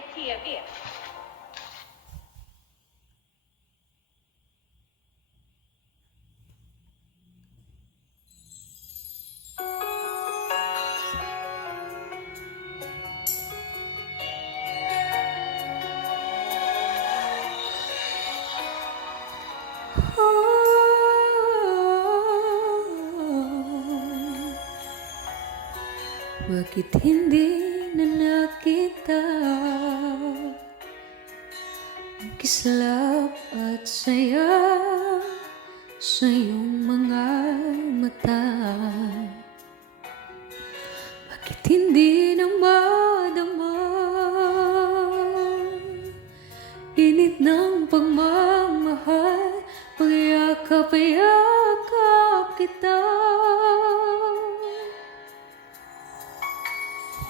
TV. Bakit hindi na nakita ang kislap at saya sa iyong mga mata? Bakit hindi na madama init ng pagmamahal, pagyakap-yakap kita?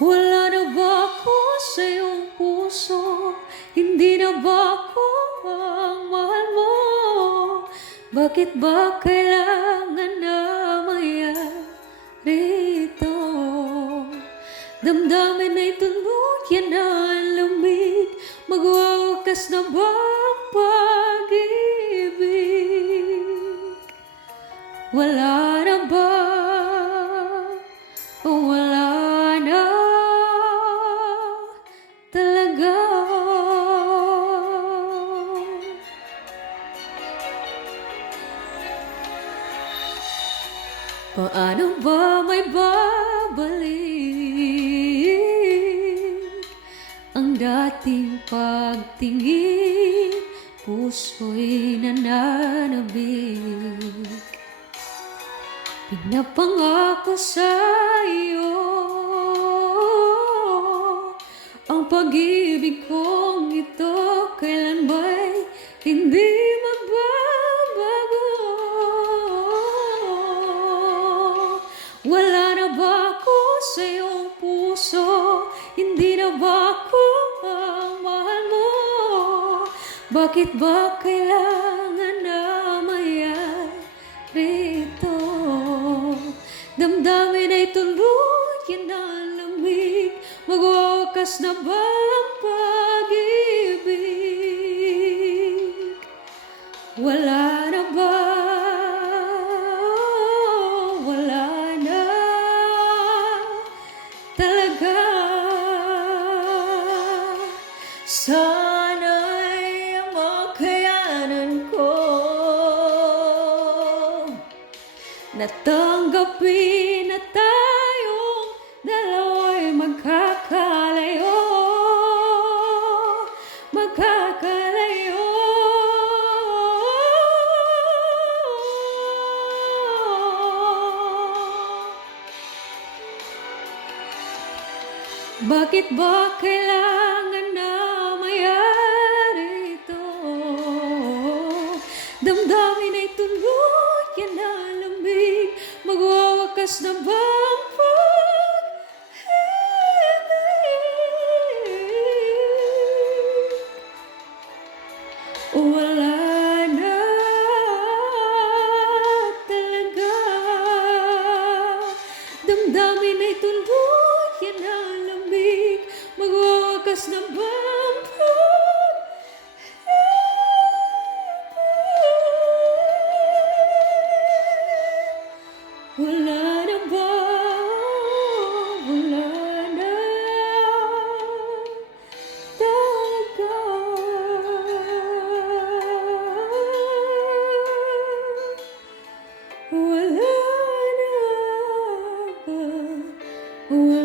Wala na ba ako sa iyong puso? Hindi na ba ako ang mahal mo? Bakit ba kailangan na mangyari ito? Damdamin ay tuluyan na lamig, magwawakas na ba ang pag-ibig? Wala na ba? O wala na talaga? Paano ba may babalik ang dating pagtingin? Puso'y nananabik. Pinapangako sa iyo ang pag-ibig kong ito kailan ba'y hindi magbabago? Wala na ba ako sa iyong puso? Hindi na ba ako ang mahal mo? Bakit ba kailangan na mangyari ito? Damdamin ay tuluyan na lamig, magwawakas na ba ang pag-ibig? Wala na ba? Wala na talaga. Sana'y makayanan ko natanggapin na tayong dalawa'y magkakalayo, magkakalayo. Bakit ba kailangan na mayari ito? Damdamin ay tuluyan na lamig, magwawakas na ba ang pag-ibig? Wala na talaga. Damdamin ay tuluyan na lamig, magwawakas na ba ang wala na ba? Wala na talaga. Wala na ba?